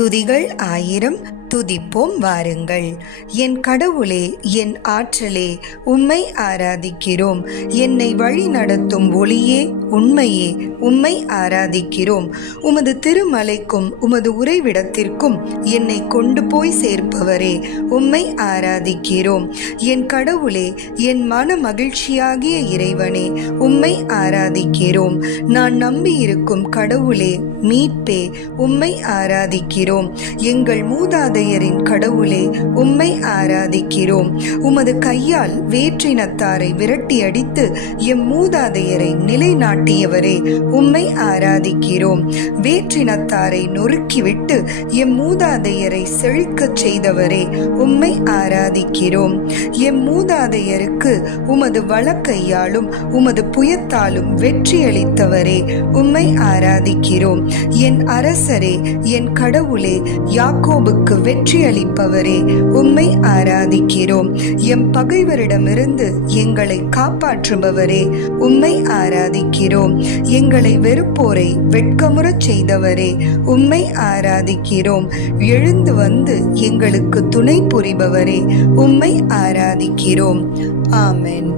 துதிகள் ஆயிரம். துதிப்போம் வாருங்கள். என் கடவுளே என் ஆற்றலே உம்மை ஆராதிக்கிறோம். என்னை வழி நடத்தும் ஒளியே உண்மையே உம்மை ஆராதிக்கிறோம். உமது திருமலைக்கும் உமது உறைவிடத்திற்கும் என்னை கொண்டு போய் சேர்ப்பவரே உம்மை ஆராதிக்கிறோம். என் கடவுளே என் மன மகிழ்ச்சியாகிய இறைவனே உம்மை ஆராதிக்கிறோம். நான் நம்பியிருக்கும் கடவுளே மீட்பே உம்மை ஆராதிக்கிறோம். எங்கள் மூதாதையரின் கடவுளே உம்மை ஆராதிக்கிறோம். உமது கையால் வேற்றினத்தாரை விரட்டி அடித்து எம் மூதாதையரை நிலைநாட்டியவரே உம்மை ஆராதிக்கிறோம். வேற்றினத்தாரை நொறுக்கிவிட்டு எம் மூதாதையரை செழிக்கச் செய்தவரே உம்மை ஆராதிக்கிறோம். எம் மூதாதையருக்கு உமது வழக்கையாலும் உமது புயத்தாலும் வெற்றியளித்தவரே உம்மை ஆராதிக்கிறோம். என் அரசரே என் கடவுளே யாக்கோபுக்கு வெற்றி அளிப்பவரே உம்மை ஆராதிக்கிறோம். எம் பகைவரிடமிருந்து எங்களை காப்பாற்றுபவரே உம்மை ஆராதிக்கிறோம். எங்களை வெறுப்போரை வெட்கமுறச் செய்தவரே உம்மை ஆராதிக்கிறோம். எழுந்து வந்து எங்களுக்கு துணை புரிபவரே உம்மை ஆராதிக்கிறோம். ஆமென்.